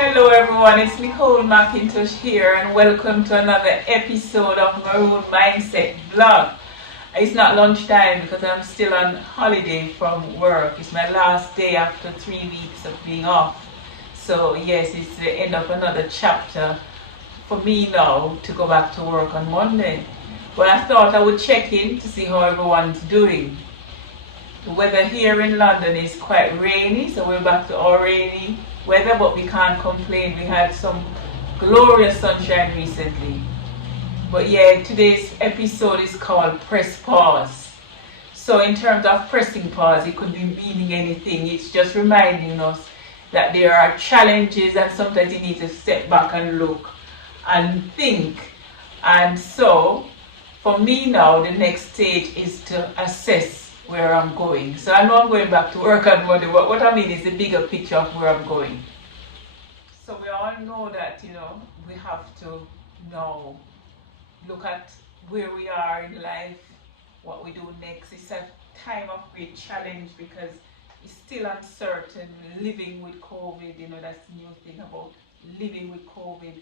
Hello everyone, it's Nicole McIntosh here and welcome to another episode of Maroon Mindset Vlog. It's not lunchtime because I'm still on holiday from work. It's my last day after 3 weeks of being off. So yes, it's the end of another chapter for me now to go back to work on Monday. But I thought I would check in to see how everyone's doing. The weather here in London is quite rainy, so we're back to our rainy weather, but we can't complain. We had some glorious sunshine recently. But yeah, today's episode is called Press Pause. So in terms of pressing pause, it could be meaning anything. It's just reminding us that there are challenges and sometimes you need to step back and look and think. And so for me now, the next stage is to assess where I'm going. So I know I'm going back to work on Monday, but what I mean is the bigger picture of where I'm going. So we all know that, we have to now look at where we are in life, what we do next. It's a time of great challenge because it's still uncertain, living with COVID, that's the new thing about living with COVID.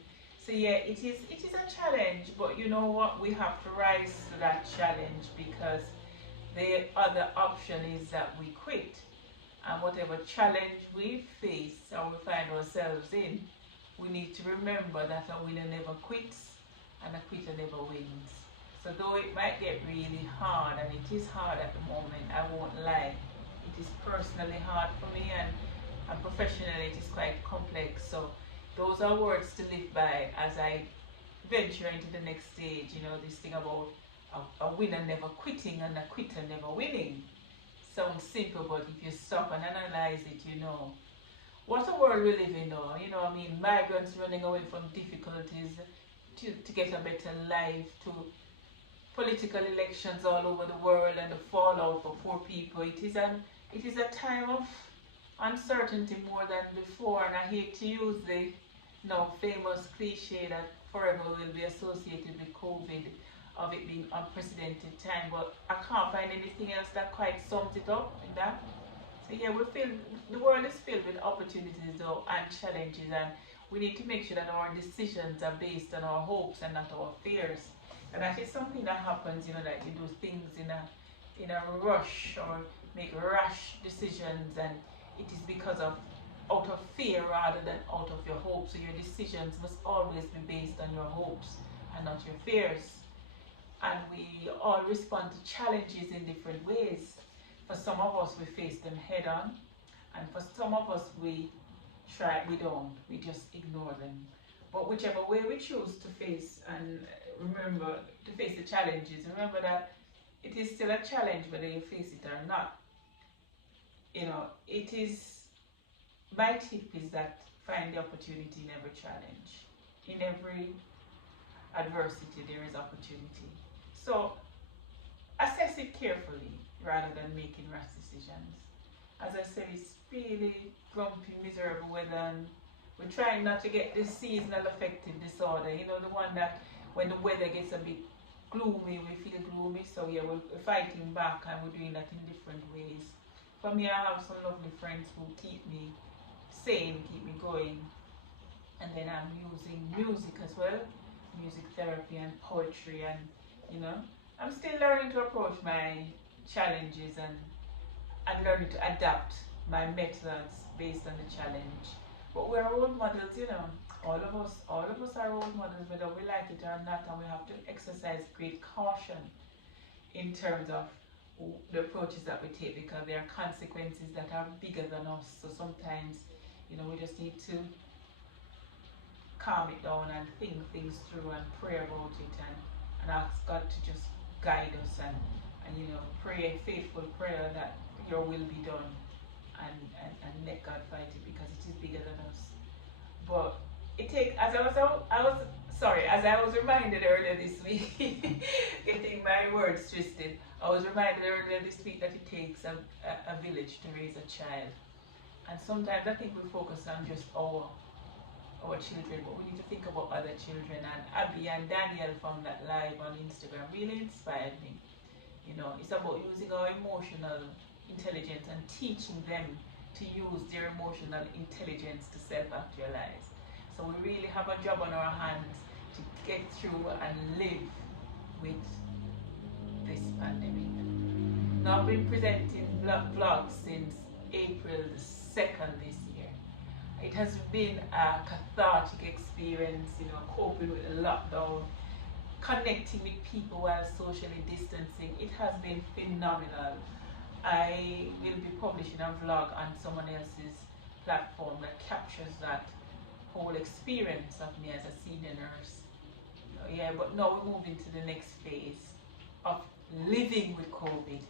So yeah, it is a challenge, but you know what? We have to rise to that challenge because the other option is that we quit. And whatever challenge we face or we find ourselves in, we need to remember that a winner never quits and a quitter never wins. So though it might get really hard, and it is hard at the moment, I won't lie. It is personally hard for me and professionally it is quite complex. So those are words to live by as I venture into the next stage, this thing about a winner never quitting and a quitter never winning. Sounds simple, but if you stop and analyze it, what a world we live in now. Migrants running away from difficulties to get a better life, to political elections all over the world and the fallout for poor people. It is a time of uncertainty more than before, and I hate to use the now famous cliche that forever will be associated with COVID, of it being unprecedented time, but I can't find anything else that quite sums it up in that. So yeah, the world is filled with opportunities though and challenges, and we need to make sure that our decisions are based on our hopes and not our fears. And that is something that happens, that you do things in a rush or make rash decisions, and it is because of out of fear rather than out of your hopes. So your decisions must always be based on your hopes and not your fears. And we all respond to challenges in different ways. For some of us, we face them head on, and for some of us, we don't. We just ignore them. But whichever way we choose to face, and remember to face the challenges, remember that it is still a challenge whether you face it or not. It is, my tip is that find the opportunity in every challenge. In every adversity, there is opportunity. So assess it carefully rather than making rash decisions. As I said, it's really grumpy, miserable weather, and we're trying not to get this seasonal affective disorder. The one that when the weather gets a bit gloomy, we feel gloomy. So yeah, we're fighting back, and we're doing that in different ways. For me, I have some lovely friends who keep me sane, keep me going. And then I'm using music as well, music therapy and poetry, and I'm still learning to approach my challenges and learning to adapt my methods based on the challenge. But we're role models, all of us are role models whether we like it or not, and we have to exercise great caution in terms of the approaches that we take, because there are consequences that are bigger than us. So sometimes we just need to calm it down and think things through and pray about it, and ask God to just guide us and pray a faithful prayer that your will be done, and let God fight it because it is bigger than us. But it takes, as I was reminded earlier this week, getting my words twisted, I was reminded earlier this week that it takes a village to raise a child. And sometimes I think we focus on just our children, but we need to think about other children. And Abby and Daniel from that live on Instagram really inspired me. It's about using our emotional intelligence and teaching them to use their emotional intelligence to self-actualize. So we really have a job on our hands to get through and live with this pandemic. Now I've been presenting vlogs since April the 2nd this year. It has been a cathartic experience, coping with the lockdown, connecting with people while socially distancing. It has been phenomenal. I will be publishing a vlog on someone else's platform that captures that whole experience of me as a senior nurse. Yeah, but now we're moving to the next phase of living with COVID.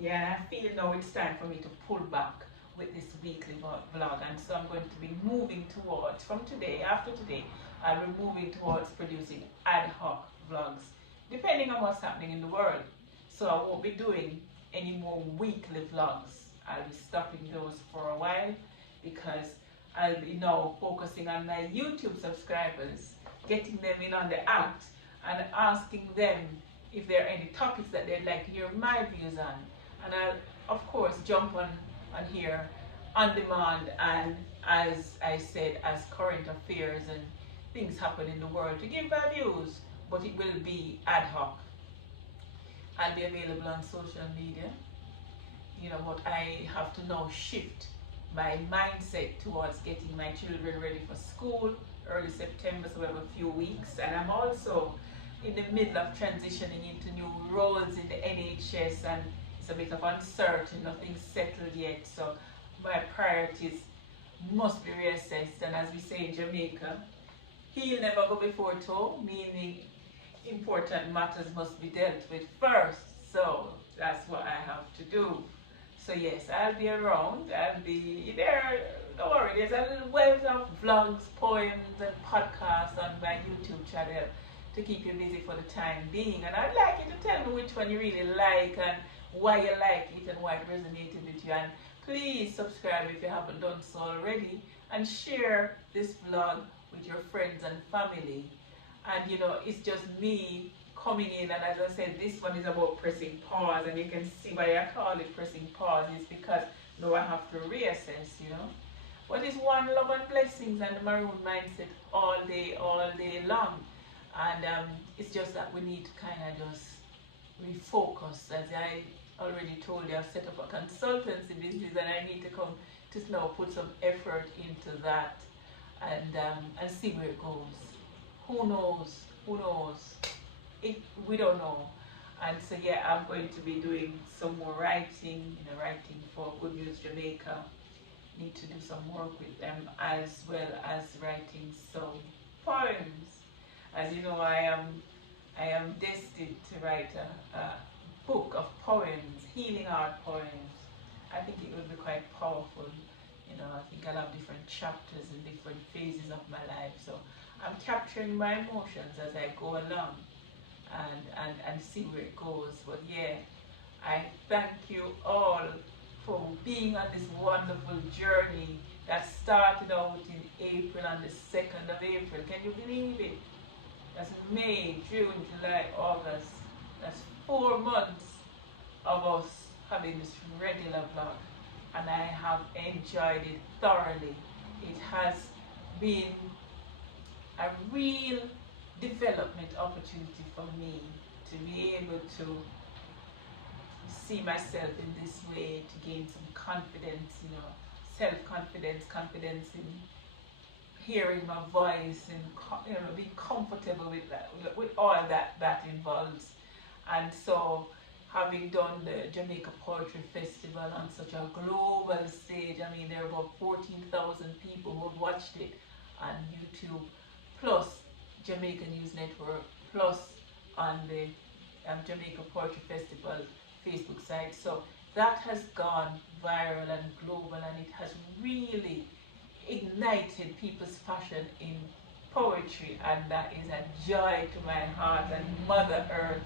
Yeah, I feel now it's time for me to pull back with this weekly vlog, and so I'm going to be moving towards, from today, after today, I'll be moving towards producing ad hoc vlogs, depending on what's happening in the world. So I won't be doing any more weekly vlogs. I'll be stopping those for a while because I'll be now focusing on my YouTube subscribers, getting them in on the act and asking them if there are any topics that they'd like to hear my views on. And I'll, of course, jump on here on demand, and as I said, as current affairs and things happen in the world, to give my views, but it will be ad hoc. I'll be available on social media, but I have to now shift my mindset towards getting my children ready for school early September, so we have a few weeks, and I'm also in the middle of transitioning into new roles in the NHS, and it's a bit of uncertain, nothing's settled yet, so my priorities must be reassessed. And as we say in Jamaica, heel never go before toe, meaning important matters must be dealt with first. So that's what I have to do. So yes, I'll be around, I'll be there, don't worry, there's a little wealth of vlogs, poems and podcasts on my YouTube channel to keep you busy for the time being. And I'd like you to tell me which one you really like and why you like it and why it resonated with you. And please subscribe if you haven't done so already, and share this vlog with your friends and family. And it's just me coming in, and as I said, this one is about pressing pause, and you can see why I call it pressing pause is because now I have to reassess, What is one love and blessings and the Maroon mindset all day long. And it's just that we need to kind of just refocus. As I already told you, I've set up a consultancy business, and I need to come to now put some effort into that and see where it goes. Who knows? We don't know. And so yeah, I'm going to be doing some more writing, writing for Good News Jamaica. Need to do some work with them, as well as writing some poems. As you know, I am destined to write a book of poems, healing art poems. I think it would be quite powerful. I think I'll have different chapters in different phases of my life. So I'm capturing my emotions as I go along and see where it goes. But yeah, I thank you all for being on this wonderful journey that started out in April, on the 2nd of April. Can you believe it? That's May, June, July, August. That's 4 months of us having this regular vlog, and I have enjoyed it thoroughly. It has been a real development opportunity for me to be able to see myself in this way, to gain some confidence, self-confidence, confidence in hearing my voice, and being comfortable with that, with all that involves. And so, having done the Jamaica Poetry Festival on such a global stage, I mean, there were about 14,000 people who watched it on YouTube, plus Jamaica News Network, plus on the Jamaica Poetry Festival Facebook site. So that has gone viral and global, and it has really ignited people's passion in poetry, and that is a joy to my heart, and Mother Earth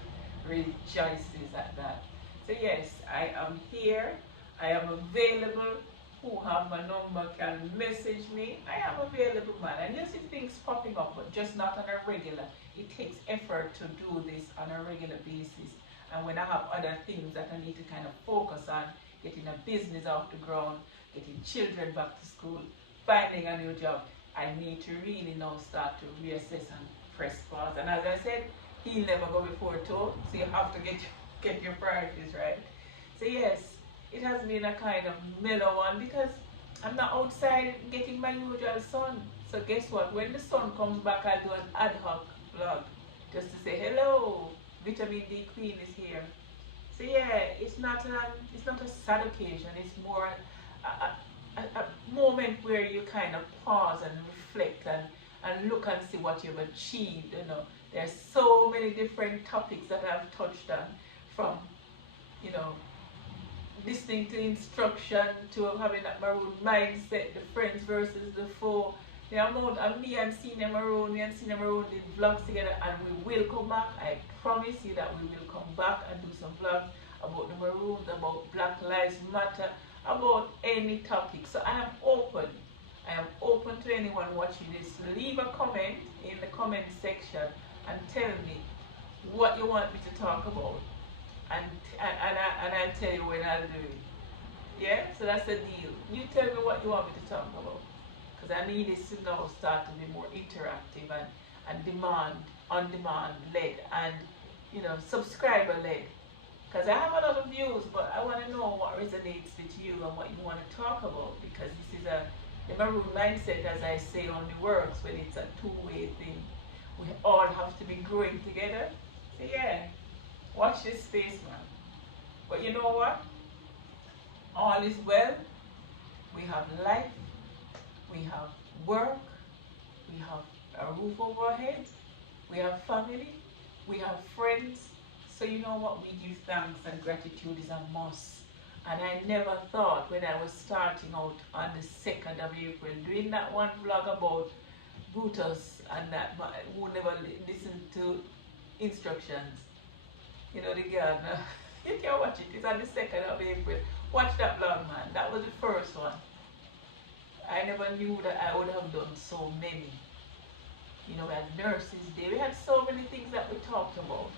rejoices at that. So yes, I am here, I am available. Who have my number can message me. I am available, man. And you see things popping up, but just not on a regular. It takes effort to do this on a regular basis. And when I have other things that I need to kind of focus on, getting a business off the ground, getting children back to school, finding a new job. I need to really now start to reassess and press pause. And as I said, he'll never go before two, so you have to get your priorities right. So yes, it has been a kind of mellow one because I'm not outside getting my usual sun. So guess what? When the sun comes back, I'll do an ad hoc vlog just to say hello, vitamin D queen is here. So yeah, it's not a sad occasion. It's more a moment where you kind of pause and reflect and look and see what you've achieved. You know, there's so many different topics that I've touched on, from listening to instruction to having that Maroon mindset, the friends versus the foe. The amount of me and Senior Maroon did vlogs together, and we will come back. I promise you that we will come back and do some vlogs about the Maroons, about Black Lives Matter, about any topic. So I am open. I am open to anyone watching this. Leave a comment in the comment section and tell me what you want me to talk about. And I'll tell you when I'll do it. Yeah? So that's the deal. You tell me what you want me to talk about. Because I need this to now start to be more interactive and on demand led, and subscriber led. Because I have a lot of views, but I want to know what resonates with you and what you want to talk about. Because this is the Maroon mindset, as I say, only works when it's a two-way thing. We all have to be growing together. So yeah, watch this space, man. But you know what? All is well. We have life. We have work. We have a roof over our heads. We have family. We have friends. So you know what? We give thanks, and gratitude is a must. And I never thought, when I was starting out on the 2nd of April, doing that one vlog about Brutus and that who never listened to instructions. You know, the gardener. You can watch it. It's on the 2nd of April. Watch that vlog, man. That was the first one. I never knew that I would have done so many. We had Nurses Day. We had so many things that we talked about.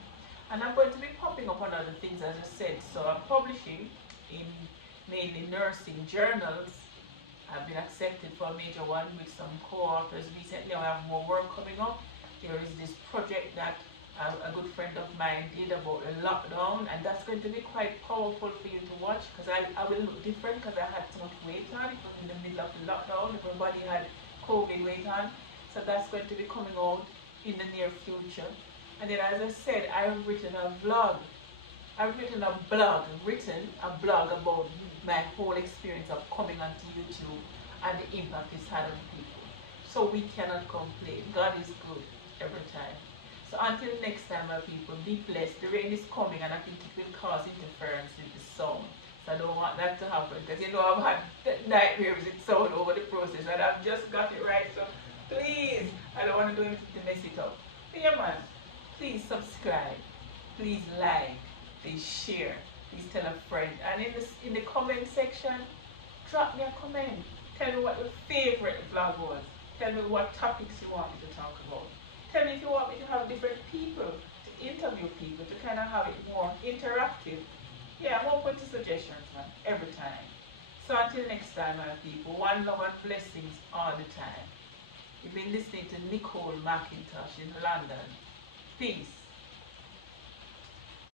And I'm going to be popping up on other things, as I said. So I'm publishing in mainly nursing journals. I've been accepted for a major one with some co-authors recently. I have more work coming up. There is this project that a good friend of mine did about a lockdown, and that's going to be quite powerful for you to watch, because I will look different because I had so much weight on. It was in the middle of the lockdown. Everybody had COVID weight on. So that's going to be coming out in the near future. And then, as I said, I've written a vlog. I've written a blog about my whole experience of coming onto YouTube and the impact it's had on people. So we cannot complain. God is good every time. So until next time, my people, be blessed. The rain is coming, and I think it will cause interference with the sound. So I don't want that to happen, because I've had nightmares with sound over the process, and I've just got it right. So please, I don't want to do anything to mess it up. But yeah, man, please subscribe, please like, please share, please tell a friend. And in the comment section, drop me a comment. Tell me what your favorite vlog was. Tell me what topics you want me to talk about. Tell me if you want me to have different people, to interview people, to kind of have it more interactive. Yeah, I'm open to suggestions, man, every time. So until next time, my people, one love and blessings all the time. You've been listening to Nicole McIntosh in London. Peace.